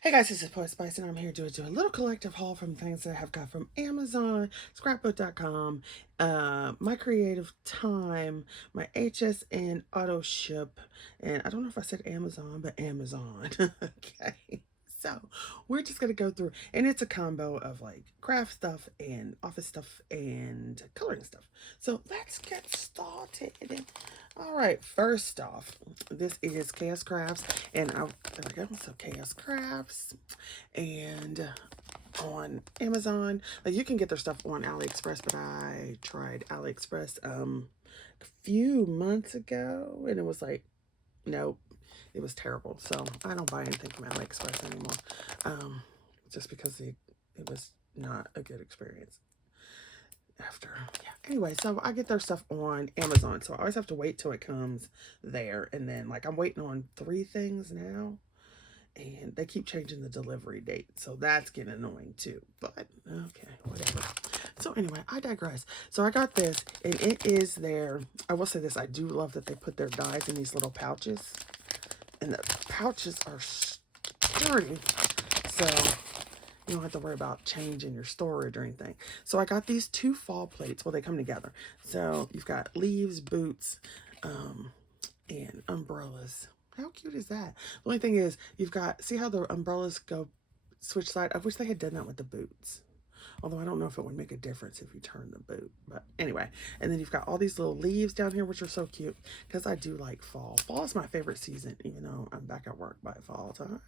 Hey guys, this is Poet Spice, and I'm here to do a little collective haul from things that I have got from Amazon, scrapbook.com, my creative time, my HSN auto ship, and I don't know if I said Amazon, but Amazon. Okay. So we're just gonna go through, and it's a combo of like craft stuff and office stuff and coloring stuff. So let's get started. All right, first off, this is Chaos Crafts, and there we go. So Chaos Crafts, and on Amazon, like you can get their stuff on AliExpress, but I tried AliExpress a few months ago, and it was like, nope, it was terrible. So I don't buy anything from AliExpress anymore, just because it was not a good experience after. Yeah. Anyway, so I get their stuff on Amazon, so I always have to wait till it comes there, and then like I'm waiting on 3 things now, and they keep changing the delivery date, so that's getting annoying too. But okay, whatever. So anyway, I digress. So I got this, and it is their, I will say this, I do love that they put their dies in these little pouches, and the pouches are sturdy, so you don't have to worry about changing your storage or anything. So I got these 2 fall plates. Well, they come together. So you've got leaves, boots, and umbrellas. How cute is that? The only thing is, you've got, see how the umbrellas go switch side? I wish they had done that with the boots. Although I don't know if it would make a difference if you turn the boot. But anyway, and then you've got all these little leaves down here, which are so cute, because I do like fall. Fall is my favorite season, even though I'm back at work by fall time.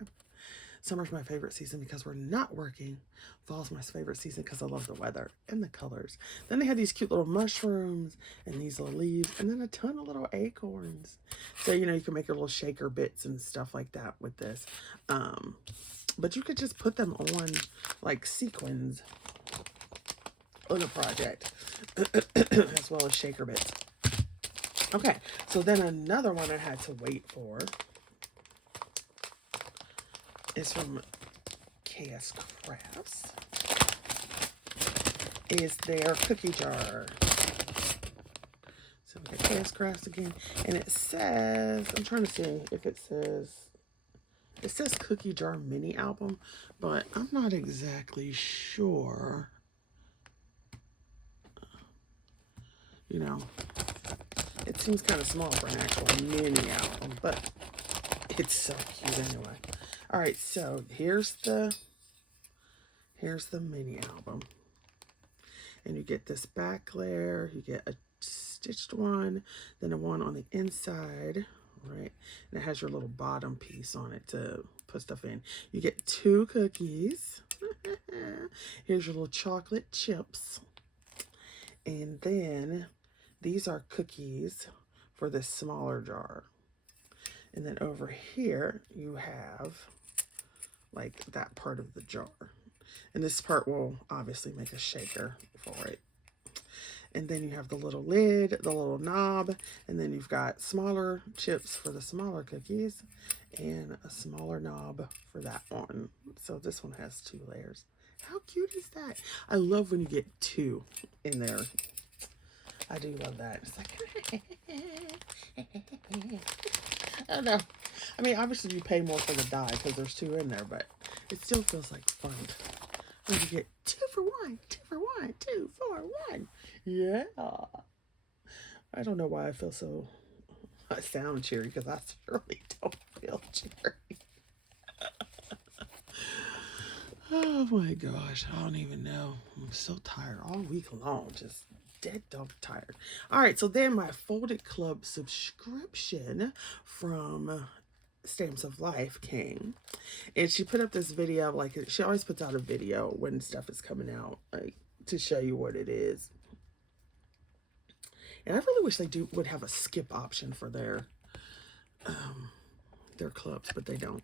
Summer's my favorite season because we're not working. Fall's my favorite season because I love the weather and the colors. Then they had these cute little mushrooms and these little leaves, and then a ton of little acorns. So, you know, you can make your little shaker bits and stuff like that with this. But you could just put them on like sequins on a project, as well as shaker bits. Okay, so then another one I had to wait for is from Chaos Crafts, is their cookie jar. So we got Chaos Crafts again, and it says, I'm trying to see if it says cookie jar mini album, but I'm not exactly sure. You know, it seems kind of small for an actual mini album, but it's so cute anyway. All right, so here's the mini album, and you get this back layer, you get a stitched one, then a one on the inside, right? And it has your little bottom piece on it to put stuff in. You get 2 cookies. Here's your little chocolate chips, and then these are cookies for this smaller jar. And then over here you have like that part of the jar, and this part will obviously make a shaker for it. And then you have the little lid, the little knob, and then you've got smaller chips for the smaller cookies and a smaller knob for that one. So this one has 2 layers. How cute is that? I love when you get 2 in there. I do love that. It's like, I don't know. I mean, obviously you pay more for the die because there's 2 in there, but it still feels like fun when you get 2 for 1, 2 for 1, 2 for 1. Yeah. I don't know why I feel so, I sound cheery, because I really don't feel cheery. Oh my gosh, I don't even know. I'm so tired all week long, just dead dog tired. All right, so then my Folded Club subscription from Stamps of Life came, and she put up this video. Like, she always puts out a video when stuff is coming out, like to show you what it is. And I really wish they would have a skip option for their clubs, but they don't.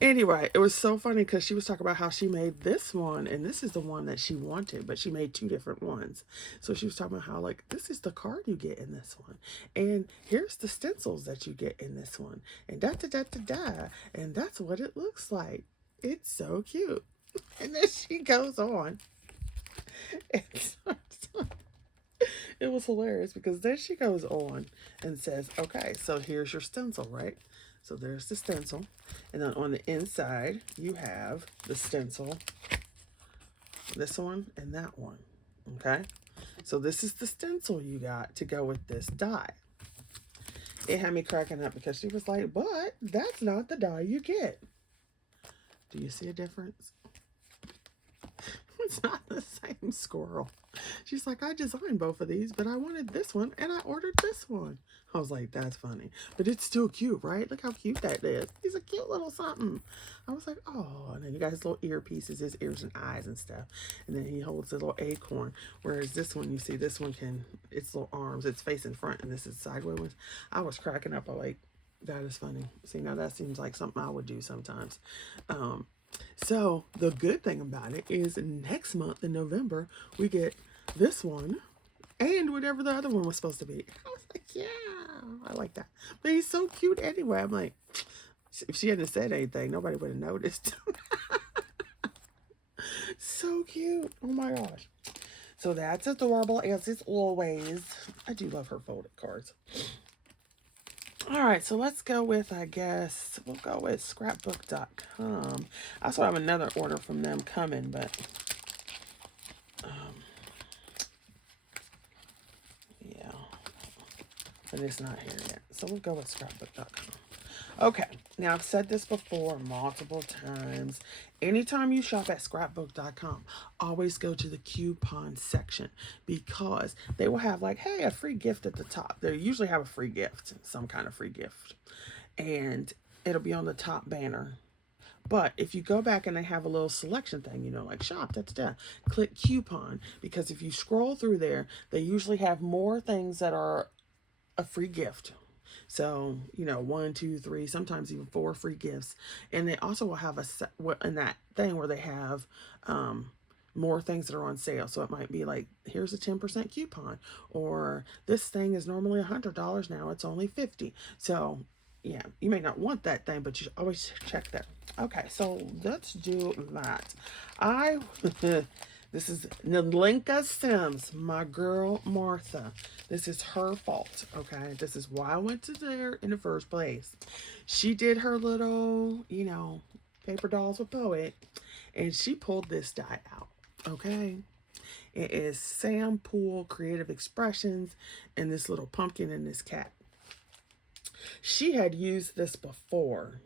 Anyway, it was so funny because she was talking about how she made this one, and this is the one that she wanted, but she made 2 different ones. So she was talking about how, like, this is the card you get in this one, and here's the stencils that you get in this one, and da-da-da-da-da, and that's what it looks like. It's so cute. And then she goes on. It was hilarious because then she goes on and says, okay, so here's your stencil, right? So there's the stencil. And then on the inside, you have the stencil, this one and that one. Okay? So this is the stencil you got to go with this die. It had me cracking up because she was like, but that's not the die you get. Do you see a difference? It's not the same squirrel. She's like, I designed both of these, but I wanted this one and I ordered this one. I was like, that's funny. But it's still cute, right? Look how cute that is. He's a cute little something. I was like, oh, and then you got his little earpieces, his ears and eyes and stuff. And then he holds a little acorn. Whereas this one, you see, this one can, its little arms, it's facing front, and this is sideways ones. I was cracking up. I'm like, that is funny. See, now that seems like something I would do sometimes. So the good thing about it is next month in November, we get this one and whatever the other one was supposed to be. I was like, yeah, I like that. But he's so cute anyway. I'm like, if she hadn't said anything, nobody would have noticed. So cute. Oh my gosh. So that's adorable as is always. I do love her folded cards. All right, so let's go with, I guess, we'll go with scrapbook.com. I also have another order from them coming, but yeah, but it's not here yet. So we'll go with scrapbook.com. Okay, now I've said this before multiple times. Anytime you shop at scrapbook.com, always go to the coupon section because they will have like, hey, a free gift at the top. They usually have a free gift, some kind of free gift. And it'll be on the top banner. But if you go back and they have a little selection thing, you know, like shop, click coupon. Because if you scroll through there, they usually have more things that are a free gift. So, you know, 1, 2, 3, sometimes even 4 free gifts. And they also will have in that thing where they have more things that are on sale. So it might be like, here's a 10% coupon, or this thing is normally $100. Now it's only $50. So yeah, you may not want that thing, but you should always check that. Okay, so let's do that. This is Nalenka Sims, my girl Martha. This is her fault, okay? This is why I went to there in the first place. She did her little, you know, paper dolls with Poet, and she pulled this die out, okay? It is Sam Poole Creative Expressions and this little pumpkin and this cat. She had used this before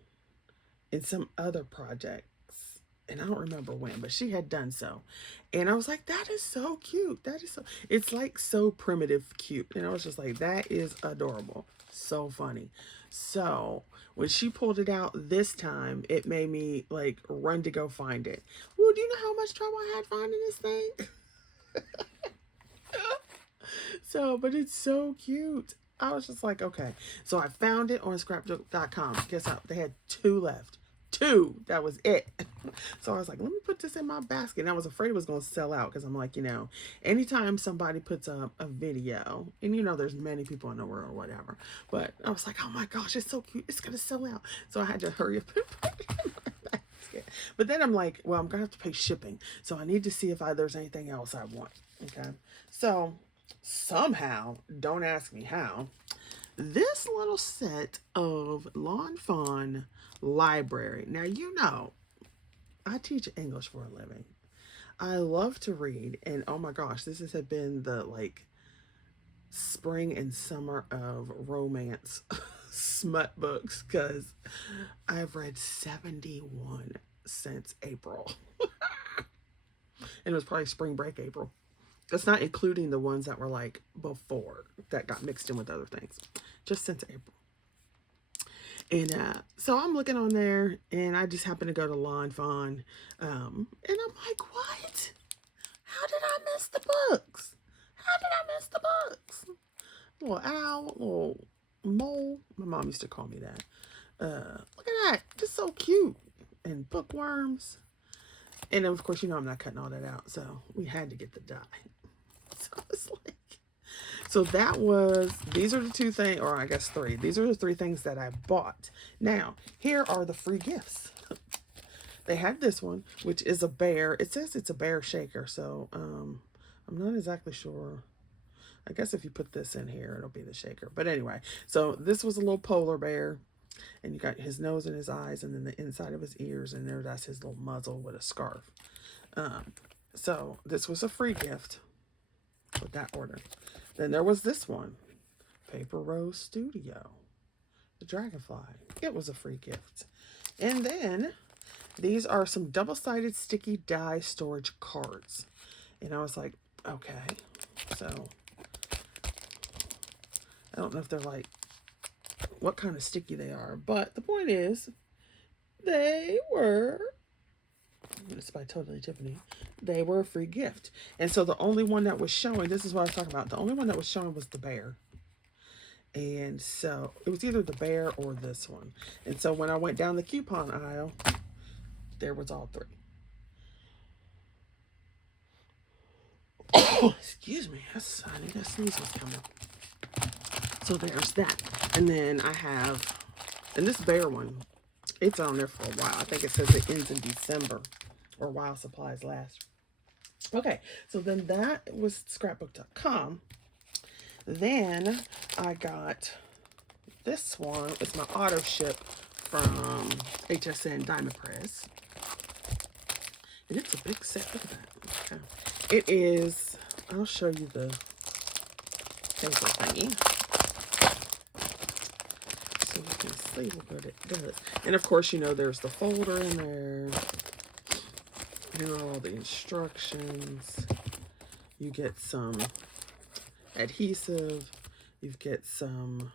in some other project. And I don't remember when, but she had done so. And I was like, that is so cute. That is so, it's like so primitive cute. And I was just like, that is adorable. So funny. So when she pulled it out this time, it made me like run to go find it. Well, do you know how much trouble I had finding this thing? So, but it's so cute. I was just like, okay. So I found it on scrapbook.com. Guess what? They had 2 left. 2. That was it. So I was like, let me put this in my basket. And I was afraid it was going to sell out because I'm like, you know, anytime somebody puts up a video, and you know, there's many people in the world or whatever, but I was like, oh my gosh, it's so cute. It's going to sell out. So I had to hurry up and put it in my basket. But then I'm like, well, I'm going to have to pay shipping. So I need to see if there's anything else I want. Okay. So somehow, don't ask me how, this little set of Lawn Fawn Library. Now, you know, I teach English for a living. I love to read, and oh my gosh, this has been the like spring and summer of romance smut books because I've read 71 since April. And it was probably spring break April. That's not including the ones that were like before that got mixed in with other things. Just since April. And so I'm looking on there, and I just happen to go to Lawn Fawn. And I'm like, what? How did I miss the books? How did I miss the books? Little owl, little mole. My mom used to call me that. Look at that. Just so cute. And bookworms. And of course, you know, I'm not cutting all that out. So we had to get the die. So it's like, so that was, these are the 2 things, or I guess 3. These are the 3 things that I bought. Now, here are the free gifts. They had this one, which is a bear. It says it's a bear shaker. So I'm not exactly sure. I guess if you put this in here, it'll be the shaker. But anyway, so this was a little polar bear. And you got his nose and his eyes, and then the inside of his ears, and that's his little muzzle with a scarf. So this was a free gift with that order. Then there was this one, Paper Rose Studio, the Dragonfly. It was a free gift. And then these are some double-sided sticky die storage cards. And I was like, okay. So I don't know if they're like, what kind of sticky they are. But the point is, they were, it's by Totally Tiffany, they were a free gift. And so the only one that was showing, this is what I was talking about, the only one that was showing was the bear. And so it was either the bear or this one. And so when I went down the coupon aisle, there was all three. Oh, excuse me. I knew that sneeze was coming. So there's that. And then I have, and this bear one, it's on there for a while. I think it says it ends in December or while supplies last. Okay, so then that was scrapbook.com. Then I got this one. It's my auto ship from HSN Diamond Press. And it's a big set. Look at that. Okay. It is, I'll show you the paper thingy, so you can see what it does. And of course, you know, there's the folder in there. You know, all the instructions. You get some adhesive. You get some,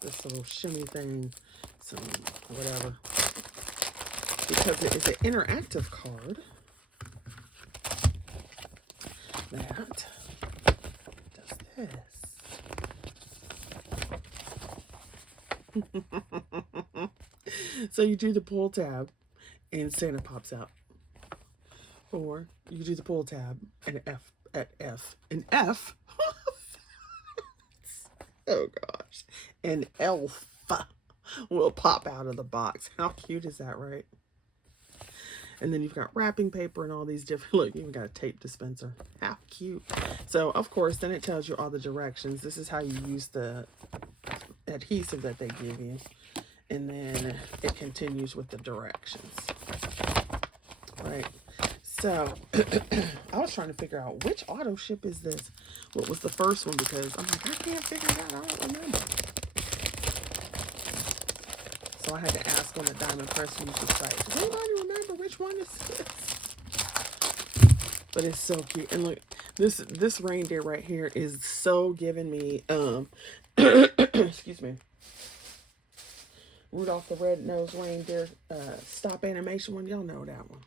this little shimmy thing, some whatever. Because it is an interactive card that does this. So you do the pull tab and Santa pops out. Or you do the pull tab and an F. Oh gosh. An elf will pop out of the box. How cute is that, right? And then you've got wrapping paper and all these different, look, you even got a tape dispenser. How cute. So, of course, then it tells you all the directions. This is how you use the adhesive that they give you. And then it continues with the directions. Right. So, I was trying to figure out which auto ship is this? What was the first one? Because I'm like, I can't figure it out. I don't remember. So I had to ask on the Diamond Press user site, does anybody remember which one is this? But it's so cute. And look, this reindeer right here is so giving me excuse me, Rudolph the Red-Nosed Reindeer stop animation one. Y'all know that one.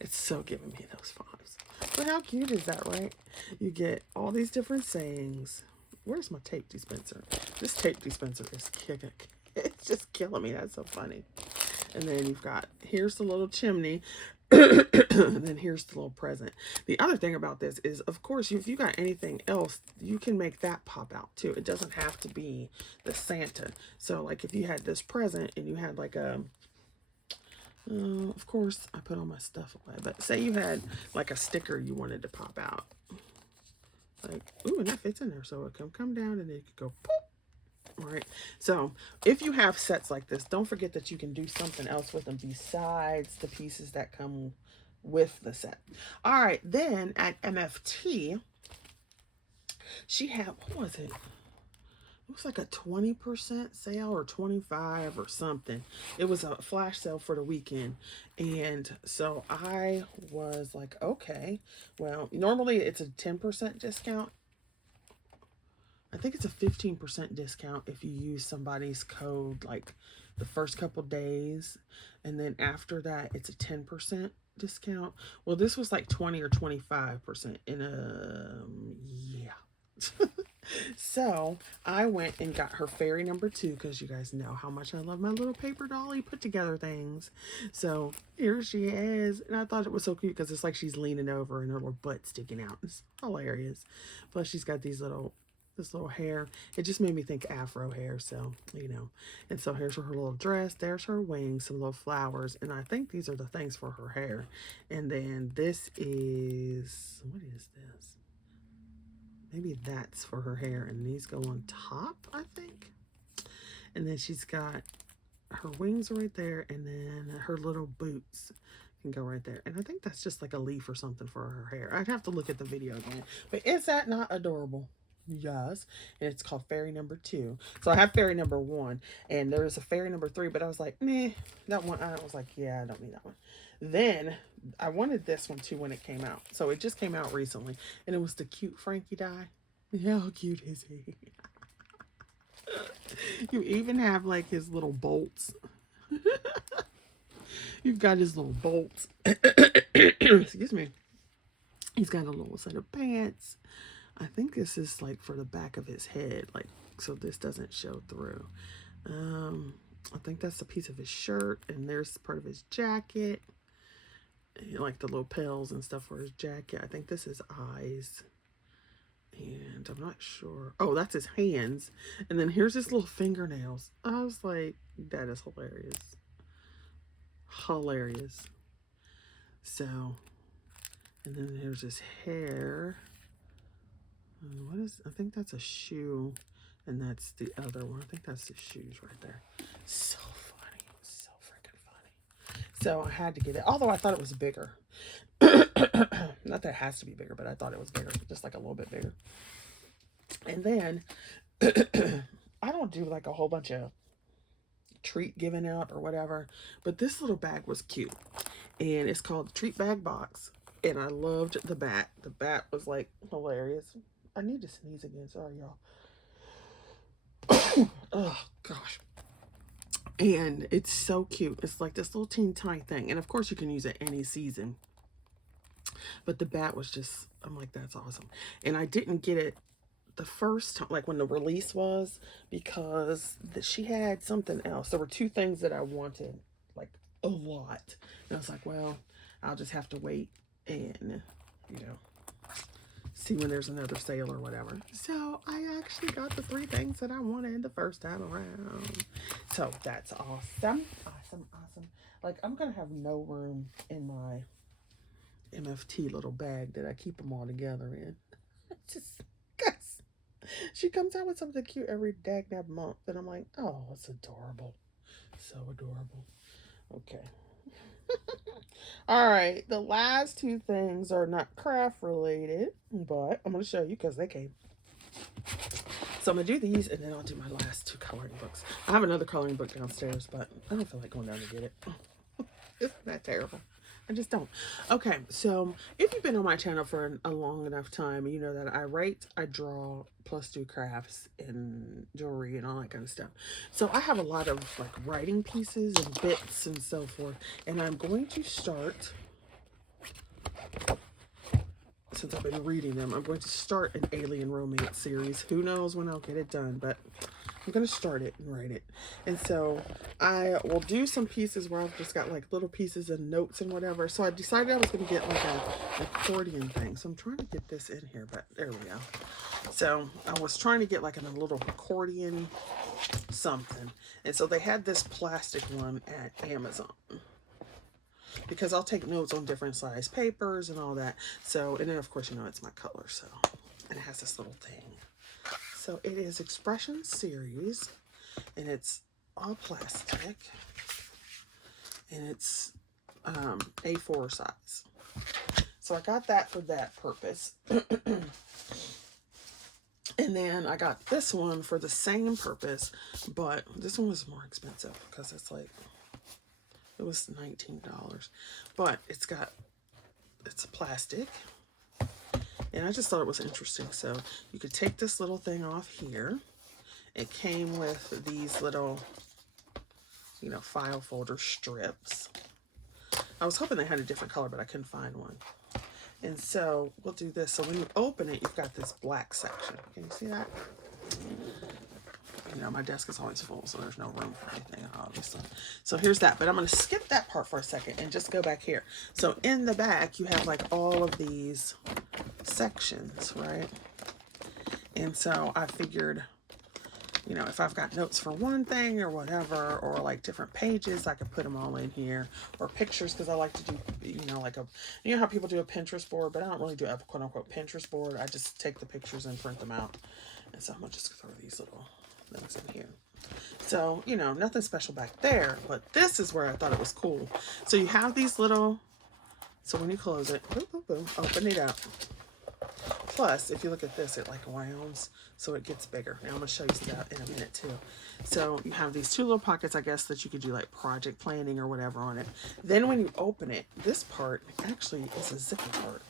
It's so giving me those vibes. But how cute is that, right? You get all these different sayings. Where's my tape dispenser? This tape dispenser is kicking. It's just killing me. That's so funny. And then you've got, here's the little chimney. And then here's the little present. The other thing about this is, of course, if you got anything else, you can make that pop out too. It doesn't have to be the Santa. So like if you had this present and you had like a, of course I put all my stuff away, but say you had like a sticker you wanted to pop out. Like, ooh, and that fits in there. So it can come down and it could go poof. Right. So if you have sets like this, don't forget that you can do something else with them besides the pieces that come with the set. All right. Then at MFT, she had, what was it? It was like a 20% sale or 25 or something. It was a flash sale for the weekend. And so I was like, okay, well, normally it's a 10% discount. I think it's a 15% discount if you use somebody's code like the first couple days. And then after that, it's a 10% discount. Well, this was like 20 or 25%. Yeah. So I went and got her fairy number 2 because you guys know how much I love my little paper dolly put together things. So here she is. And I thought it was so cute because it's like she's leaning over and her little butt sticking out. It's hilarious. Plus she's got these this little hair. It just made me think afro hair, so you know. And so here's her little dress, there's her wings, some little flowers, and I think these are the things for her hair. And then this is, what is this? Maybe that's for her hair, and these go on top, I think. And then she's got her wings right there, and then her little boots can go right there. And I think that's just like a leaf or something for her hair. I'd have to look at the video again. But is that not adorable? Yes. And it's called fairy number 2. So I have fairy number 1, and there's a fairy number 3, but I was like, meh, that one. I was like, yeah, I don't need that one. Then I wanted this one too when it came out. So it just came out recently, and it was the cute Frankie dye. Yeah, how cute is he? You even have like his little bolts. You've got his little bolts. Excuse me. He's got a little set of pants. I think this is like for the back of his head, like so this doesn't show through. I think that's a piece of his shirt, and there's part of his jacket. Like the little pills and stuff for his jacket. I think this is eyes. And I'm not sure. Oh, that's his hands. And then here's his little fingernails. I was like, that is hilarious. Hilarious. So, and then here's his hair. What is, I think that's a shoe. And that's the other one. I think that's the shoes right there. So funny. So freaking funny. So I had to get it. Although I thought it was bigger. Not that it has to be bigger, but I thought it was bigger. Just like a little bit bigger. And then I don't do like a whole bunch of treat giving out or whatever, but this little bag was cute, and it's called the Treat Bag Box, and I loved the bat. The bat was like hilarious. I need to sneeze again. Sorry, y'all. Oh gosh. And it's so cute. It's like this little teeny tiny thing, and of course you can use it any season. But the bat was just, I'm like, that's awesome. And I didn't get it the first time, like when the release was, because she had something else. There were 2 things that I wanted, like a lot. And I was like, well, I'll just have to wait and, you know, see when there's another sale or whatever. So I actually got the 3 things that I wanted the first time around. So that's awesome. Awesome, awesome. Like, I'm going to have no room in my MFT little bag that I keep them all together in. Just because she comes out with something cute every dagnab month, and I'm like, oh, it's adorable. So adorable. Okay. All right. The last 2 things are not craft related, but I'm going to show you because they came. So I'm going to do these, and then I'll do my last 2 coloring books. I have another coloring book downstairs, but I don't feel like going down to get it. Isn't that terrible? I just don't. Okay, so if you've been on my channel for a long enough time, you know that I write, I draw, plus do crafts and jewelry and all that kind of stuff. So I have a lot of like writing pieces and bits and so forth. And I'm going to start, since I've been reading them, I'm going to start an alien romance series. Who knows when I'll get it done, but I'm going to start it and write it. And so I will do some pieces where I've just got like little pieces and notes and whatever. So I decided I was going to get like an accordion thing. So I'm trying to get this in here, but there we go. So I was trying to get like a little accordion something. And so they had this plastic one at Amazon, because I'll take notes on different size papers and all that. So, and then of course, you know, it's my color. So, and it has this little thing. So it is Expression Series, and it's all plastic, and it's A4 size. So I got that for that purpose. And then I got this one for the same purpose, but this one was more expensive because it's like, it was $19, but it's plastic. And I just thought it was interesting. So you could take this little thing off here. It came with these little, you know, file folder strips. I was hoping they had a different color, but I couldn't find one. And so we'll do this. So when you open it, you've got this black section. Can you see that? You know, my desk is always full, so there's no room for anything, obviously. So here's that. But I'm going to skip that part for a second and just go back here. So in the back, you have like all of these sections, right? And so I figured, you know, if I've got notes for one thing or whatever, or like different pages, I could put them all in here, or pictures, because I like to do, you know, like you know how people do a Pinterest board, but I don't really do a quote unquote Pinterest board. I just take the pictures and print them out. And so I'm gonna just throw these little things in here. So, you know, nothing special back there, but this is where I thought it was cool. So you have these little, so when you close it, boop, boop, boop, open it up. Plus, if you look at this, it like rounds, so it gets bigger. Now I'm gonna show you that in a minute too. So you have these two little pockets, I guess, that you could do like project planning or whatever on it. Then when you open it, this part actually is a zipper part.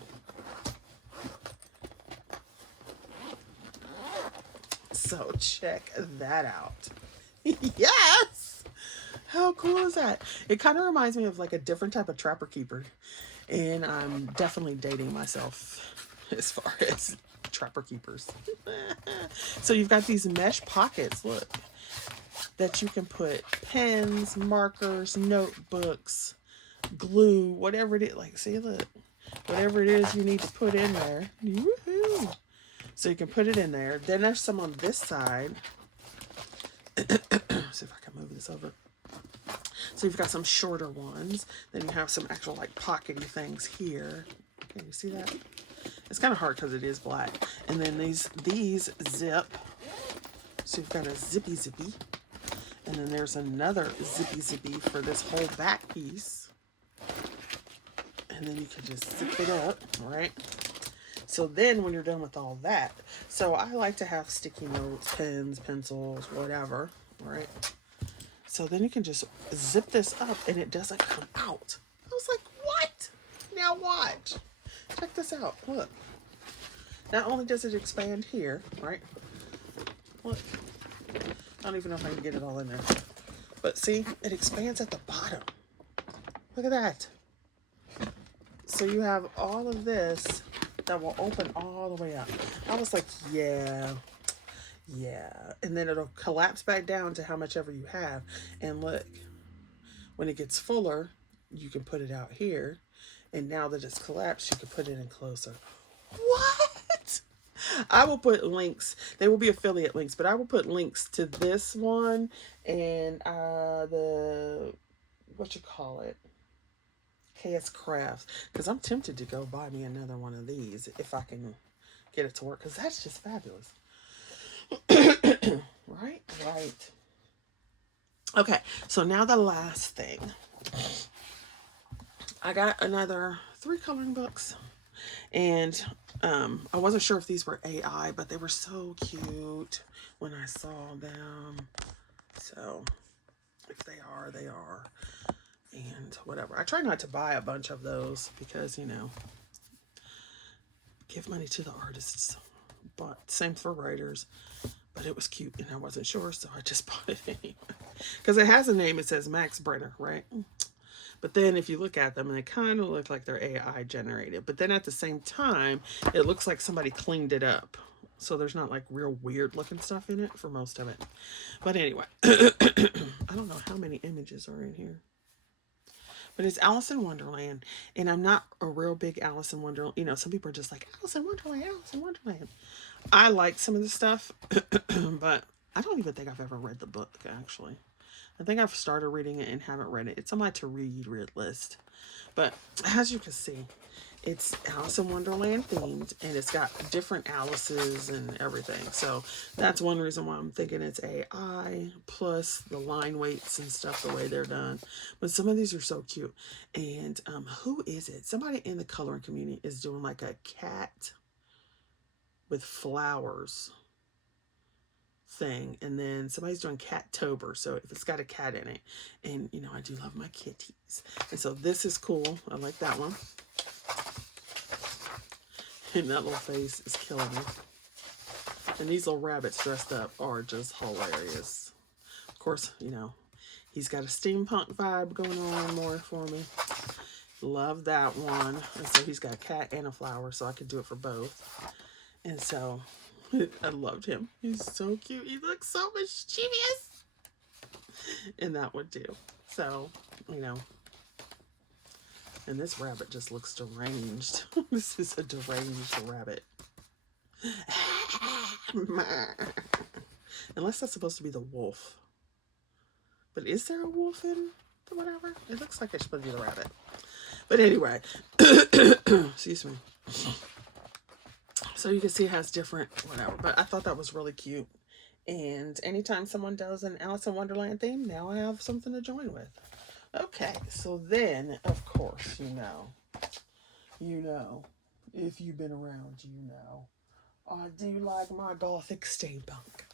So check that out. Yes! How cool is that? It kind of reminds me of like a different type of trapper keeper. And I'm definitely dating myself as far as trapper keepers. So you've got these mesh pockets, look, that you can put pens, markers, notebooks, glue, whatever it is. Like, see, look, whatever it is you need to put in there. Woohoo! So you can put it in there. Then there's some on this side. See if I can move this over. So you've got some shorter ones. Then you have some actual like pockety things here. Can you see that? It's kind of hard because it is black. And then these zip. So you've got a zippy. And then there's another zippy for this whole back piece. And then you can just zip it up, right? So then when you're done with all that, so I like to have sticky notes, pens, pencils, whatever, right? So then you can just zip this up and it doesn't come out. I was like, what? Now watch. Check this out. Look. Not only does it expand here, right? Look. I don't even know if I can get it all in there. But see, it expands at the bottom. Look at that. So you have all of this that will open all the way up. I was like, yeah. And then it'll collapse back down to how much ever you have. And look, when it gets fuller, you can put it out here. And now that it's collapsed, you can put it in closer. What? I will put links. They will be affiliate links, but I will put links to this one and the, what you call it? KS Crafts, because I'm tempted to go buy me another one of these if I can get it to work, because that's just fabulous. Right? Okay, so now the last thing. I got another 3 coloring books, and I wasn't sure if these were AI, but they were so cute when I saw them. So if they are, they are. And whatever. I try not to buy a bunch of those because, you know, give money to the artists. But same for writers. But it was cute and I wasn't sure, so I just bought it anyway. Because it has a name, it says Max Brenner, right? But then if you look at them, they kind of look like they're AI generated. But then at the same time, it looks like somebody cleaned it up. So there's not like real weird looking stuff in it for most of it. But anyway, I don't know how many images are in here. But it's Alice in Wonderland. And I'm not a real big Alice in Wonderland. You know, some people are just like, Alice in Wonderland, Alice in Wonderland. I like some of the stuff, but I don't even think I've ever read the book, actually. I think I've started reading it and haven't read it. It's on my to-read list. But as you can see, it's Alice in Wonderland themed, and it's got different Alices and everything. So that's one reason why I'm thinking it's AI, plus the line weights and stuff, the way they're done. But some of these are so cute. And who is it? Somebody in the coloring community is doing like a cat with flowers thing, and then somebody's doing Cattober, so if it's got a cat in it, and you know I do love my kitties, and so this is cool. I like that one, and that little face is killing me. And these little rabbits dressed up are just hilarious. Of course, you know, he's got a steampunk vibe going on more for me. Love that one. And so he's got a cat and a flower, so I could do it for both. And so I loved him. He's so cute. He looks so mischievous. And that one too. So, you know. And this rabbit just looks deranged. This is a deranged rabbit. Unless that's supposed to be the wolf. But is there a wolf in the whatever? It looks like it's supposed to be the rabbit. But anyway. Excuse me. So you can see it has different whatever. But I thought that was really cute. And anytime someone does an Alice in Wonderland theme, now I have something to join with. Okay, so then, of course, if you've been around, I do like my gothic steampunk.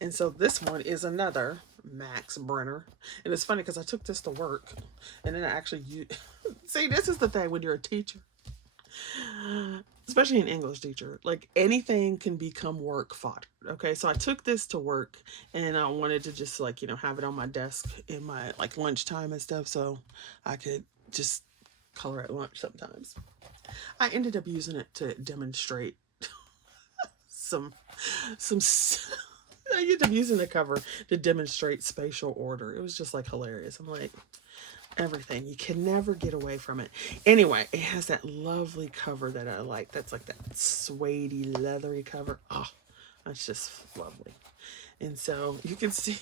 And so this one is another Max Brenner. And it's funny because I took this to work and then I actually see, this is the thing when you're a teacher, especially an English teacher, like anything can become work fodder. Okay, so I took this to work and I wanted to just like, have it on my desk in my like lunchtime and stuff so I could just color at lunch sometimes. I ended up using it to demonstrate some some I ended up using the cover to demonstrate spatial order. It was just like hilarious. I'm like, everything. You can never get away from it. Anyway, it has that lovely cover that I like. That's like that suede leathery cover. Oh, that's just lovely. And so you can see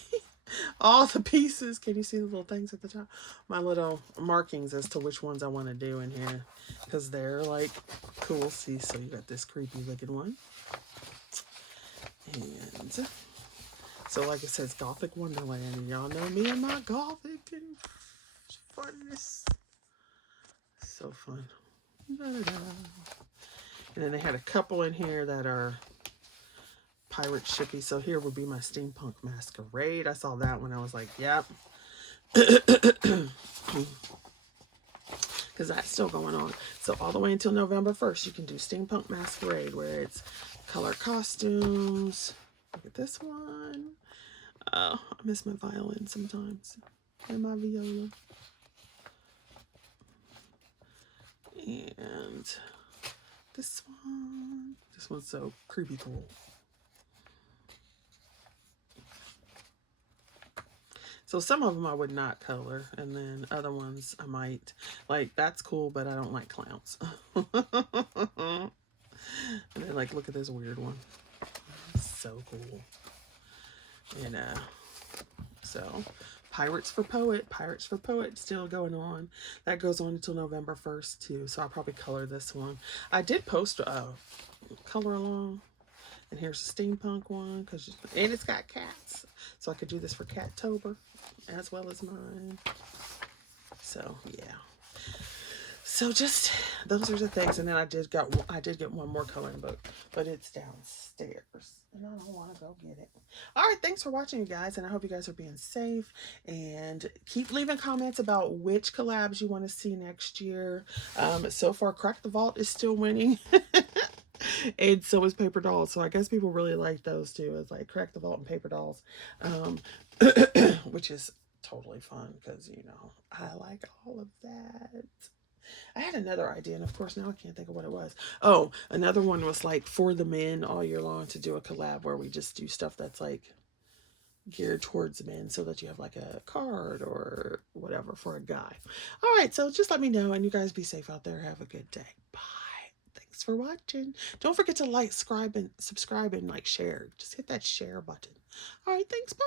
all the pieces. Can you see the little things at the top? My little markings as to which ones I want to do in here. Because they're like cool. See, so you got this creepy looking one. And so like it says Gothic Wonderland. And y'all know me and my Gothic and funness. So fun. Da-da-da. And then they had a couple in here that are pirate shippy. So here would be my Steampunk Masquerade. I saw that one. I was like, yep. Because that's still going on. So all the way until November 1st, you can do Steampunk Masquerade where it's color costumes. Look at this one. Oh, I miss my violin sometimes. And my viola. And this one's so creepy cool. So some of them I would not color, and then other ones I might. Like, that's cool, but I don't like clowns. And then, like, look at this weird one. So cool. And, so, Pirates for Poet still going on. That goes on until November 1st, too. So I'll probably color this one. I did post a color along. And here's a steampunk one. And it's got cats. So I could do this for Cattober as well as mine. So, yeah. So just, those are the things. And then I did get one more coloring book. But it's downstairs. And I don't want to go get it. All right, thanks for watching, you guys. And I hope you guys are being safe. And keep leaving comments about which collabs you want to see next year. So far, Crack the Vault is still winning. And so is Paper Dolls. So I guess people really like those two. It's like Crack the Vault and Paper Dolls. Which is totally fun because, I like all of that. I had another idea, and of course now I can't think of what it was. Oh, another one was like for the men all year long to do a collab where we just do stuff that's like geared towards men so that you have like a card or whatever for a guy. All right, so just let me know, and you guys be safe out there. Have a good day. Bye. Thanks for watching. Don't forget to like, subscribe, and like share. Just hit that share button. All right, thanks. Bye.